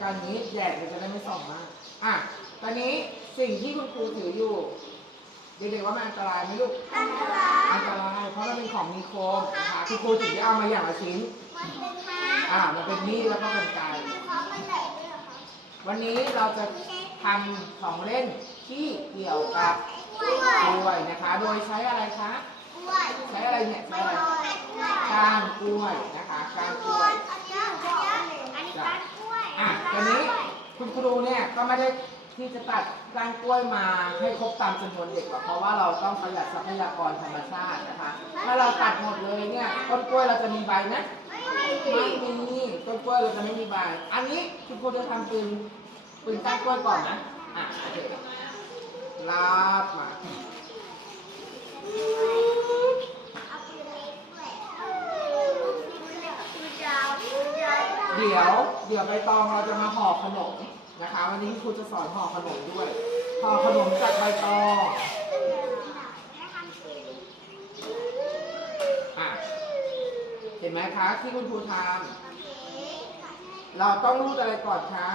การอย่างนี้แยกมันจะได้ไม่ส่องมากอะตอนนี้สิ่งที่คุณครูถืออยู่เด็กๆว่ามันอันตรายไหมลูก อันตราย อันตราย เพราะมันเป็นของมีโคมนะคะคุณครูถึงจะเอามาอย่างละชิ้น มันเป็นไม้อ่า มันเป็นมีดแล้วก็เป็นไกรของมันใหญ่ด้วยเหรอคะวันนี้เราจะทำของเล่นที่เกี่ยวกับกล้วยกล้วยนะคะ โดยใช้อะไรคะกล้วยใช้อะไรเนี่ย ใช้อะไรกล้วยก้านกล้วยนะคะก้านกล้วย อันนี้อันนี้อันนี้ก้านกล้วย อะตอนนี้ ครูเนี่ยก็ไม่ได้ที่จะตัดก้านกล้วยมาให้ครบตามจำนวนเด็กหรอกเพราะว่าเราต้องประหยัดทรัพยากรธรรมชาตินะคะ ถ้าเราตัดหมดเลยเนี่ยต้นกล้วยเราจะมีใบไหมไม่มีไม่มีต้นกล้วยเราจะไม่มีใบ อันนี้คุณครูจะทำปืนปืนก้านกล้วยก่อนนะอะโอเคลาดมาเอาปืนเล็กด้วยปืนยาวปืนยาวเดี๋ยว เดี๋ยวใบตองเราจะมาห่อขนม นะคะ วันนี้ครูจะสอนห่อขนมด้วย ห่อขนมจากใบตองให้ทำปืนอะเห็นไหมคะที่คุณครูทโอเคำเราต้องรูดอะไรก่อนคะ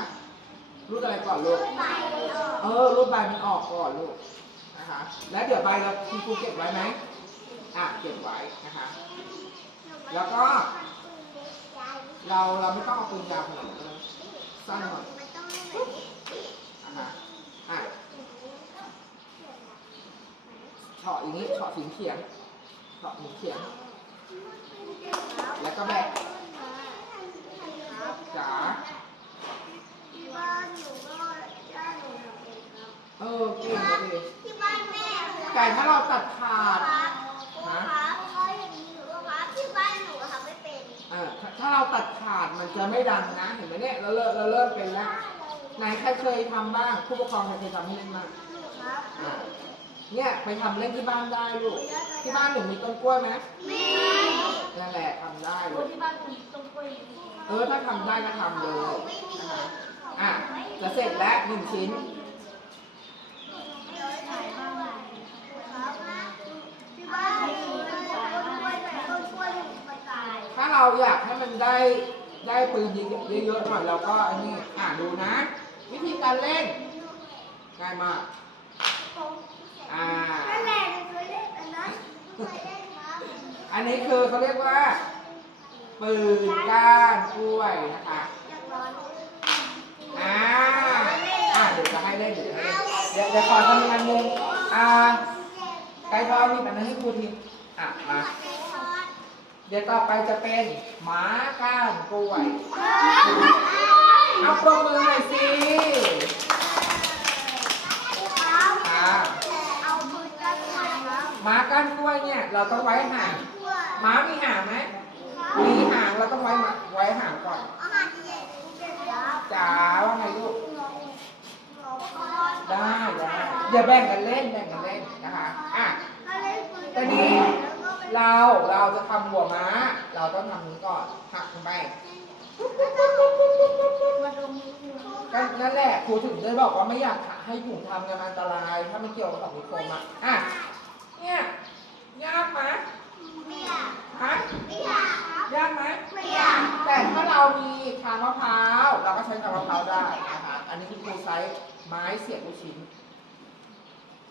รูดอะไรก่อนลูกไปออกเออรูดใบมันออกก่อนลูกนะคะ แล้วเดี๋ยวใบเราคุณครูเก็บไว้ไหมอะเก็บไว้นะคะ แล้วก็ เราเราไม่ต้องเอาปืนยาวขนาดนั้นนะสั้นหน่อยมันต้ อะเฉาะอย่างนี้เฉาะถึงเขียงเฉาะถึงเขียง แล้วก็แบกจ๋าที่บ้านหนูก็ย่าหนูทำเองครับเออเก่งเลยดิที่บ้านแม่ไก่ถ้าเราตัดขาดครับโอ้ครับเพราอย่างนี้หนูก็ครับที่บ้านหนูทำไม่เป็นเออถ้าเราตัดขาดมันจะไม่ดังนะ เห็นไหมเนี่ย เราเริ่มเราเริ่มเป็นแล้ว ไหนใครเคยทำบ้างผู้ปกครองใครเคยทำให้เล่นบ้างหนูครับอะเนี่ยไปทำเล่นที่บ้านได้ลูกที่บ้านหนูมีต้นกล้วยไหมมีนั่นแหละทำได้ลูกที่บ้านหนูต้นกล้วยเออถ้าทำได้ก็ทำเลยนะคะอะจะเสร็จแล้วหนึ่งชิ้นเดี๋ยวถ่ายบ้านครับที่บ้านหนูต้นกล้วยแต่ต้นกล้วยหนูไม่ตายถ้าเราอยากให้มันได้ได้ปืนเยอะๆหน่อยเราก็อันนี้อ่าดูนะ วิธีการเล่นง่ายมากอ่านั่นแหละหนูเคยเล่นอันนั้นเคยเล่นครับอันนี้คือเขาเรียกว่า ปืนก้านกล้วยนะคะอ่าอ่าเดี๋ยวจะให้เล่นเดี๋ยวให้เล่นเดี๋ยวเดี๋ยวขอทำงานหนึ่งอ่าไก่ทองนี่แบบนั้นให้ครูทีอะมาเดี๋ยวต่อไปจะเป็นหมาก้านกล้วยเอาปรบมือหน่อยสิอ่า เอาปืนกันหน่อยครับ หมาก้านกล้วย เราต้องไว้ห่างกล้ามีห่างไหมมีห่างเราต้องไว้ไว้ห่างก่อนจ๋าว่าไงลูกได้ได้เดี๋ยวแบ่งกันเล่นแบ่งกันเล่นนะคะอะตอนนี้เราเราจะทำหัวม้า เราต้องทำนี้ก่อนหักลงไปนั่นแหละครูถึงได้บอกว่าไม่อยากให้ถุงทำกันมันอันตราย ถ้ามันเกี่ยวกับของมีคมอะอะเนี่ย ยากไหมไม่อยากฮะไม่อยากครับยากไหมไม่อยากแต่ถ้าเรามีทางมะพร้าวเราก็ใช้ทางมะพร้าวได้นะคะอันนี้คุณครูใช้ไม้เสียบลูกชิ้น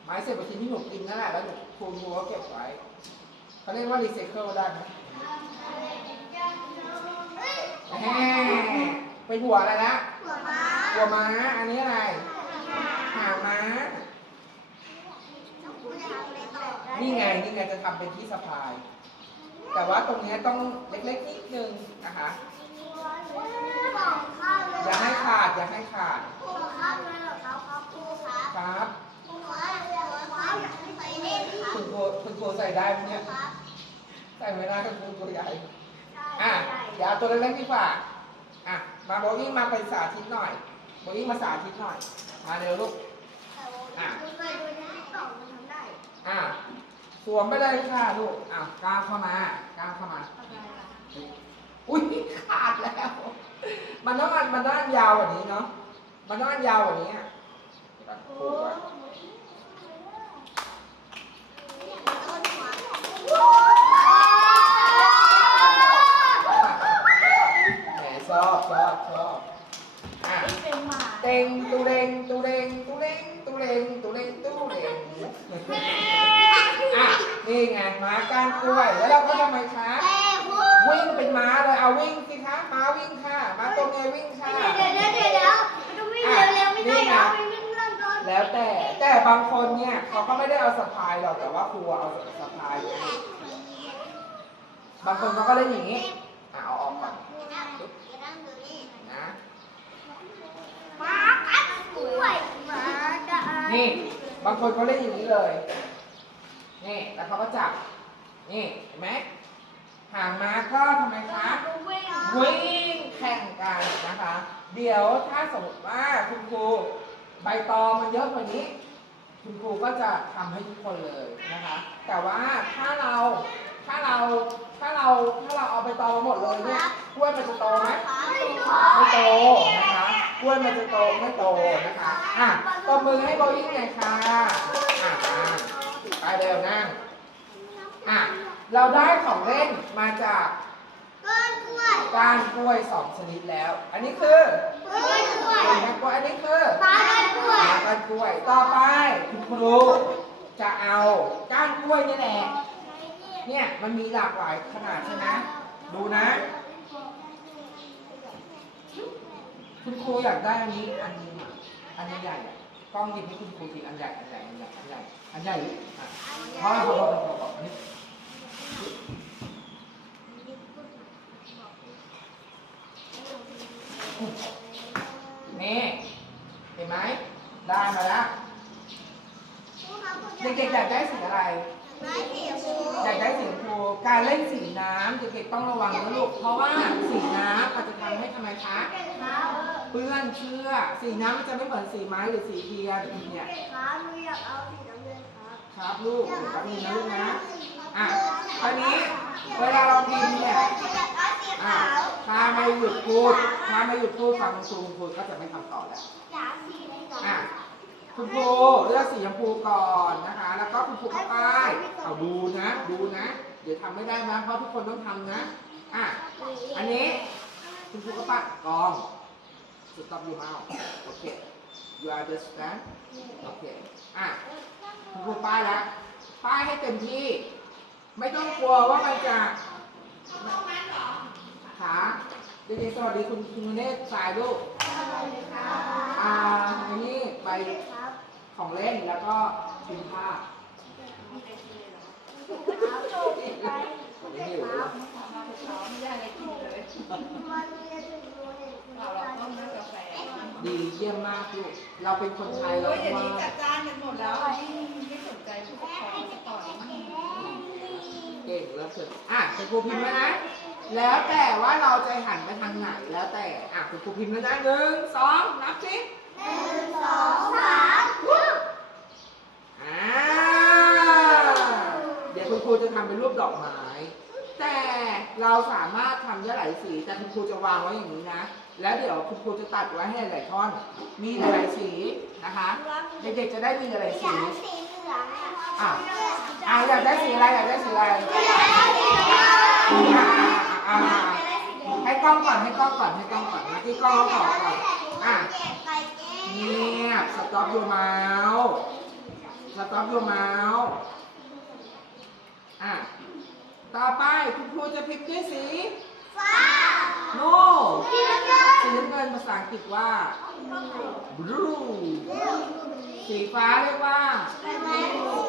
ไม้เสียบลูกชิ้นที่หนูกินนั่นแหละแล้วหนูครูครูก็เก็บไว้เขาเรียกว่ารีไซเคิลได้ไหมแหมเป็นหัวอะไรนะหัวม้าหัวม้าอันนี้อะไร หางม้า นี่ไงนี่ไงจะทำเป็นที่สะพาย แต่ว่าตรงนี้ต้องเล็กๆนิดนึงนะคะอย่าให้ขาดอย่าให้ขาดครับคุณครูคุณครูใส่ได้ไหมเนี่ยใส่ไม่ได้คุณครูตัวใหญ่อะอย่าตัวเล็กๆดีกว่าอะมาโบวี่มาไปสาธิตหน่อยโบวี่มาสาธิตหน่อยมาเร็วลูกอะอะ สวมไปเลยค่ะลูกอ้าวก้าวเข้ามาก้าวเข้ามา อุ้ยขาดแล้ว มันต้องอันมันต้องอันยาวกว่านี้เนาะ มันต้องอันยาวกว่านี้อะตัดโค้งไว้แหมชอบชอบชอบอะเป็นหมาเต็งตูเร็งตูเร็งตูเร็งตูเร็งตูเร็งตูเร็งอะนี่ไง ม้าก้านกล้วย แล้วเราก็ทำไมคะ วิ่งเป็นม้าเลยเอาวิ่งสิคะ ม้าวิ่งค่ะ ม้าตัวเมียวิ่งค่ะ เดี๋ยวเดี๋ยวเดี๋ยวเดี๋ยวมันต้องวิ่งเร็วๆไม่ได้เหรอมันวิ่งเริ่มต้นแล้วแต่ แต่บางคนเนี่ยเขาก็ไม่ได้เอาสะพายหรอก แต่ว่าครูเอาสะพายไว้บางคนเขาก็เล่นอย่างนี้อะเอาออกก่อนนะม้ากัดกล้วยม้าจะนี่ บางคนเขาเล่นอย่างนี้เลย นี่แล้วเขาก็จับ นี่เห็นไหมหางม้าก็ทำไมคะ วิ่งวิ่งแข่งกันนะคะ เดี๋ยวถ้าสมมติว่าคุณครูใบตองมันเยอะกว่านี้ คุณครูก็จะทำให้ทุกคนเลยนะคะ แต่ว่าถ้าเราถ้าเราถ้าเราถ้าเราเอาใบตองมาหมดเลยเนี่ยกล้วยมันจะโตไหม ไม่โตนะคะกล้วยมันจะโตไม่โตนะคะ อะตบมือให้โบยิ่งหน่อยค่ะอะอะ ไปเร็วนั่งอะเราได้ของเล่นมาจากก้อนกล้วยก้านกล้วยสองชนิดแล้ว อันนี้คือก้อนกล้วยกล้วยแม่กล้วยอันนี้คือปลาก้อนกล้วยหาก้านกล้วย ต่อไปคุณครูจะเอาก้านกล้วยนี่แหละเนี่ยมันมีหลากหลายขนาดใช่ไหมดูนะ คุณครูอยากได้อันนี้อันนึงอะอันใหญ่ๆอะ กล้องหยิบให้คุณครูทีอันใหญ่ อันใหญ่ อันใหญ่ อันใหญ่ อันใหญ่อะพอพอพอพอพออันนี้นี่เห็นไหม ได้มาแล้วเด็กๆอยากได้สีอะไร อยากได้สีชมพูการเล่นสีน้ำเด็กๆต้องระวังนะลูก เพราะว่าสีน้ำอาจจะทำให้ทำไมคะ เปื้อนเชื่อ สีน้ำมันจะไม่เหมือนสีไม้หรือสีเทียนเนี่ยครับหนูอยากเอาสีน้ำเงินครับครับลูกเดี๋ยวแป๊บนึงนะลูกนะอะคราวนี้เวลาเราพิมพ์เนี่ยอะถ้าไม่หยุดพูดถ้าไม่หยุดพูดฟังคุณครูคุณครูก็จะไม่ทำต่อแล้วอะคุณครูเลือกสีชมพูก่อนนะคะ แล้วก็คุณครูก็ป้ายเอาดูนะดูนะ เดี๋ยวทำไม่ได้นะเพราะทุกคนต้องทำนะอะอันนี้คุณครูก็ปัดกอง stop your mouth โอเค you understand โอเคอะคุณครูป้ายแล้วป้ายให้เต็มที่ ไม่ต้องกลัวว่ามันจะขาเด็กๆสวัสดีคุณคุณเนตสายลูกอ่าอันนี้ใบของเล่นแล้วก็พิมพ์ภาพ วันนี้หิวแล้วดีเยี่ยมมากลูก เราเป็นคนไทยเราโอ้ยเดี๋ยงวนี้ว่าจัดจ้านกันหมดแล้วไม่สนใจผู้ปกครองสปอร์ตเก่งแล้วสร็จอะคุณครูพิมพ์แล้วนะ แล้วแต่ว่าเราจะหันไปทางไหนแล้วแต่ อะคุณครูพิมพ์แล้วนะหนึ่งสองนับสิ หนึ่งสอ่าเดี๋ยว คุณครูจะทำเป็นรูปดอกไม้ แต่เราสามารถทำได้หลายสีแต่คุณครูจะวางไว้อย่างนี้นะ แล้วเดี๋ยวคุณครูจะตัดไว้ให้หลายท่อน มีหลายๆสีนะคะเด็กๆจะได้มีหลายๆสีอะอะอยากได้สีอะไรอยากได้สีอะไรอะอะอะอะให้กล้องก่อนให้กล้องก่อนให้กล้องก่อนนะที่กล้องก่อนก่อนอะเงียบสต็อปยูเมาส์สต็อปยูเมาส์ อะ ต่อไปคุณครูจะพิมพ์ด้วยสีโนสีน้ำเงินภาษาอังกฤษว่า blue สีฟ้าเรียกว่า ส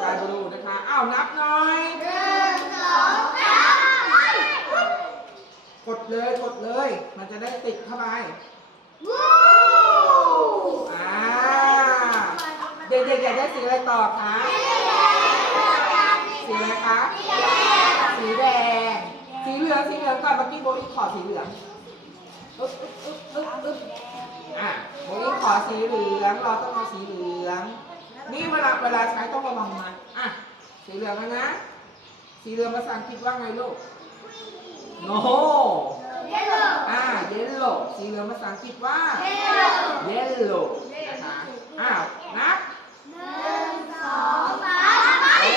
กายบลูนะคะ อ้าวนับหน่อย กดเลย กดเลย มันจะได้ติดเข้าไป อ่า เด็กๆอยากได้สีอะไรต่อคะ สีอะไรคะ สีแดง สีเหลือง สีเหลืองก่อนเมื่อกี้โบอี้ขอสีเหลืองอึ๊บอึ๊บอึ๊บอึ๊บอึ๊บอะโบอี้ขอสีเหลือง เราต้องเอาสีเหลือง นี่เวลาเวลาใช้ต้องระวังนะอะ สีเหลืองแล้วนะ สีเหลืองภาษาอังกฤษว่าไงลูก no เยลโล่อ่า yellow สีเหลืองภาษาอังกฤษว่าเยลโล่ yellow นะคะ อ้าวนับ หนึ่งสองสาม โอ้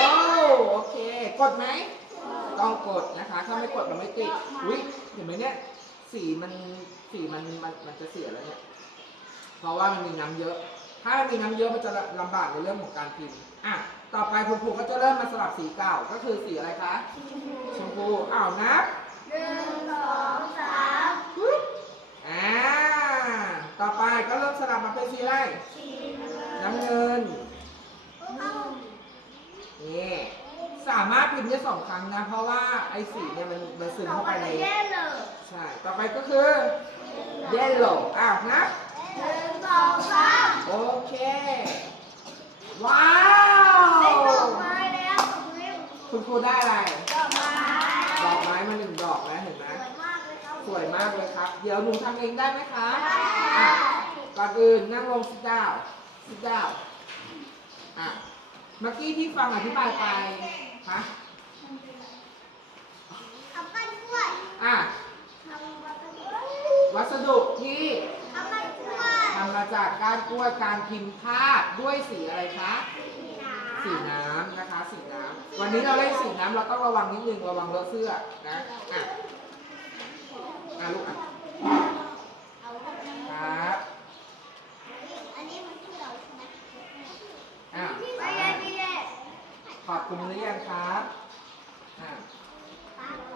โอเค ก ดไหมต้องกดนะคะ ถ้าไม่กดมันไม่ติดอุ้ยเห็นไหมเนี่ย สีมันสีมันมันมันจะเสียแล้วเนี่ย เพราะว่ามันมีน้ำเยอะ ถ้ามันมีน้ำเยอะมันจะลำบากในเรื่องของการพิมพ์อะต่อไปคุณครูก็จะเริ่มมาสลับสีเก่าก็คือสีอะไรคะชมพูอ้าวนับหนึ่งสองสามปึ๊บอ่าต่อไปก็เริ่มสลับมาเป็นสีอะไรสี่น้ำเงินนี่ สามารถพิมพ์ได้สองครั้งนะ เพราะว่าไอ้สีเนี่ยมันมันซึมต่อเข้าไปไปในเป็นเยลโล่ใช่ ต่อไปก็คือ yellow อ้าวนะหนึ่งสองสามโอเค ว้าได้ดวอกไม้แล้วของเล่มคุณครูได้อะไร ดอกไม้ ดอกไม้มาหนึ่งดอกแล้วเห็นไหมสวยมากเลยครับสวยมากเลยครับเดี๋ยวหนูทำเองได้ไหมคะได้อะก่อนอื่นนั่งลงสิดาวสิดาวอะเมื่อกี้ที่ฟังอธิบายไปฮะ ทำปั้นกล้วย อะทำปั้นกล้วยวัสดุที่ทำปั้นกล้วยทำมาจากการกล้วยการพิมพ์ภาพด้วยสีอะไรคะสีน้ำนะคะสีน้ำวันนี้เราเล่นสีน้ำเราต้องระวังนิดนึงระวังเลอะเสื้อนะอะอะลูกอะครับอันนี้มันที่เราใช่ไหมอะไม่ได้ไม่ได้ขอบคุณหรือยังครับอะ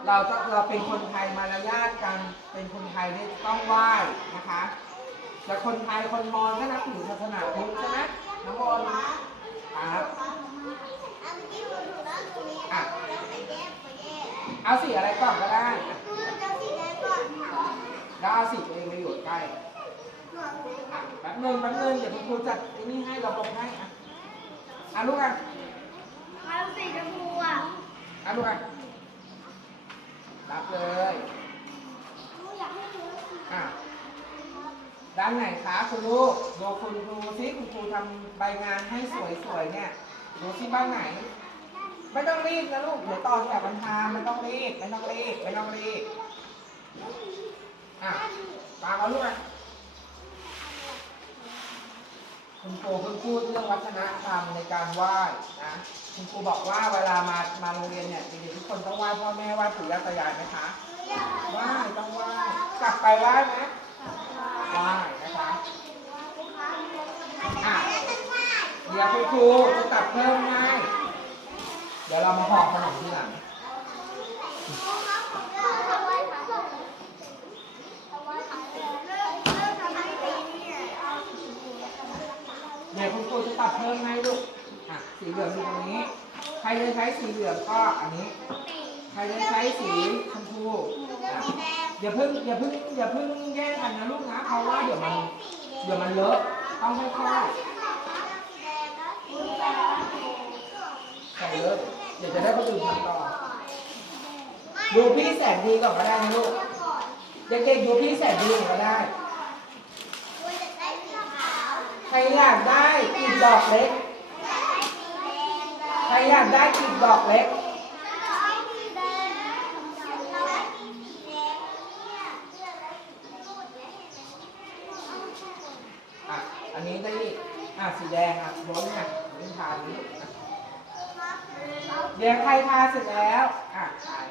เราต้องเราเป็นคนไทยมารยาทกัน เป็นคนไทยเนี่ยต้องไหว้นะคะแต่คนไทยคนมอญก็นับถือศาสนาพุทธใช่ไหมน้องบอลครับอันนี้มันถูกแล้วตรงนี้อะแล้วไปแยกไปแยกเอาสีอะไรก่อนก็ได้คือจะสีแดงก่อนแล้วเอาสีตัวเองไปอยู่ใกล้หน่อยอะแป๊บนึงแป๊บนึงเดี๋ยวคุณครูจัดไอ้นี่ให้ระบบให้อะอะลูกอะเอาสีชมพูอะอะลูกอะ รับเลยหนูอยากให้ดูสีอะด้านไหนคะคุณลูก ดูคุณครูซิคุณครูทำใบงานให้สวยๆเนี่ย ดูซิบ้านไหน ไม่ต้องรีบนะลูก เดี๋ยวต่อแถวกันทางไม่ต้องรีบ ไม่ต้องรีบ ไม่ต้องรีบ อะปาเอาลูกอะคุณครูเพิ่งพูดเรื่องวัฒนธรรมในการไหว้นะ คุณครูบอกว่าเวลามามาโรงเรียนเนี่ยเด็กๆทุกคนต้องไหว้พ่อแม่ไหว้ปู่ย่าตายายไหมคะไหว้ต้องไหว้กลับไปไหว้ไหมไหว้นะคะอะเดี๋ยวคุณครูจะตัดเพิ่มให้เดี๋ยวเรามาห่อขนมทีหลังเดี๋ยวคุณครูจะตัดเพิ่มให้ลูก สีเหลืองอยู่ตรงนี้ ใครจะใช้สีเหลืองก็อันนี้ ใครจะใช้สีชมพูอะอย่าเพิ่งอย่าเพิ่งอย่าเพิ่งแย่งกันนะลูกนะเพราะว่าเดี๋ยวมันเดี๋ยวมันเลอะต้องค่อยๆใส่เลยเดี๋ยวจะได้คนอื่นทำต่อดูพี่แสนดีก่อนก็ได้นะลูกเด็กๆดูพี่แสนดีก่อนก็ได้ ใครอยากได้กลีบดอกเล็ก อยากได้กลีบดอกเล็ก อะ อันนี้ได้อีกอะสีแดงอะร้อนเนี่ยนี่ทานี้อะเดี๋ยวใครทาเสร็จแล้ว อะทาย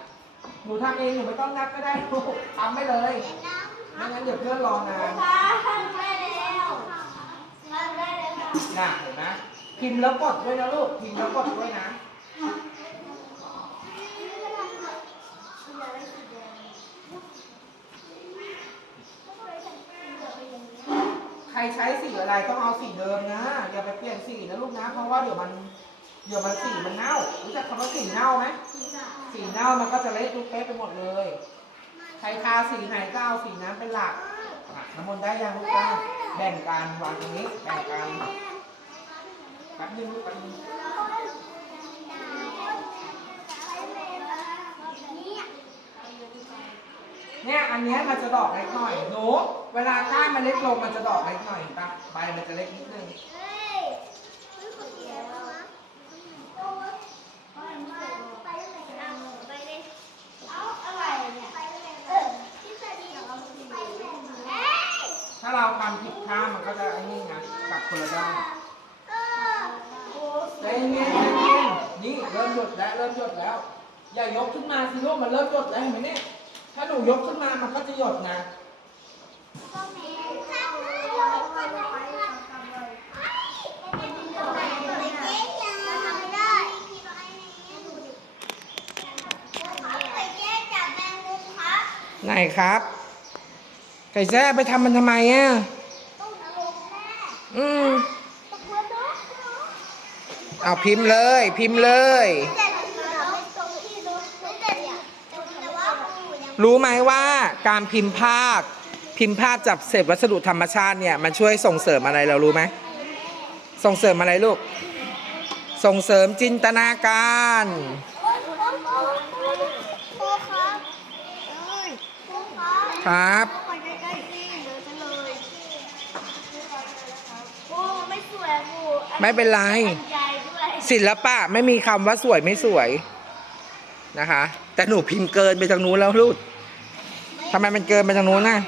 หนูทำเองหนูไม่ต้องนับก็ได้ลูกทำไม่เลยไม่งั้นเดี๋ยวเพื่อนรอนาน น่ะเห็นไหม พิมพ์แล้วกดด้วยนะลูกพิมพ์แล้วกดด้วยนะ ใครใช้สีอะไรต้องเอาสีเดิมนะ อย่าไปเปลี่ยนสีนะลูกนะ เพราะว่าเดี๋ยวมัน เดี๋ยวมันสีมันเน่า รู้จักคำว่าสีเน่าไหมสีเน่ามันก็จะเละทุกเป๊ะไปหมดเลย ใครทาสีไหนก็เอาสีนั้นเป็นหลักน้ำมนต์ได้ยังลูกนะแบ่งกันวางตรงนี้ แบ่งกันแันนี่ลูกขันนี่เนี่ยอันนี้มันจะดอกเล็กหน่อยหนูเวลาก้านมันเล็กลงมันจะดอกเล็กหน่อยปะใบมันจะเล็กนิดนึงถ้าเราทำผิดข้ามมันก็จะไอ้นี่นะกลับคนละด้าน แล้วเริ่มหยดแล้ว อย่ายกขึ้นมาสิลูกมันเริ่มหยดแล้วเห็นไหมเนี่ย ถ้าหนูยกขึ้นมามันก็จะหยดนะ ไหนครับ ไก่แจ้ไปทำมันทำไมอะ อืม เอาพิมพ์เลย พิมพ์เลย รู้ไหมว่าการพิมพ์ภาพ พิมพ์ภาพจากเศษวัสดุธรรมชาติเนี่ยมันช่วยส่งเสริมอะไรเรารู้ไหมส่งเสริมอะไรลูก ส่งเสริมจินตนาการครับไม่เป็นไร ศิลปะไม่มีคำว่าสวยไม่สวยนะคะ แต่หนูพิมพ์เกินไปทางนู้นแล้วลูกทำไมมันเกินไปทางนู้นน่ะ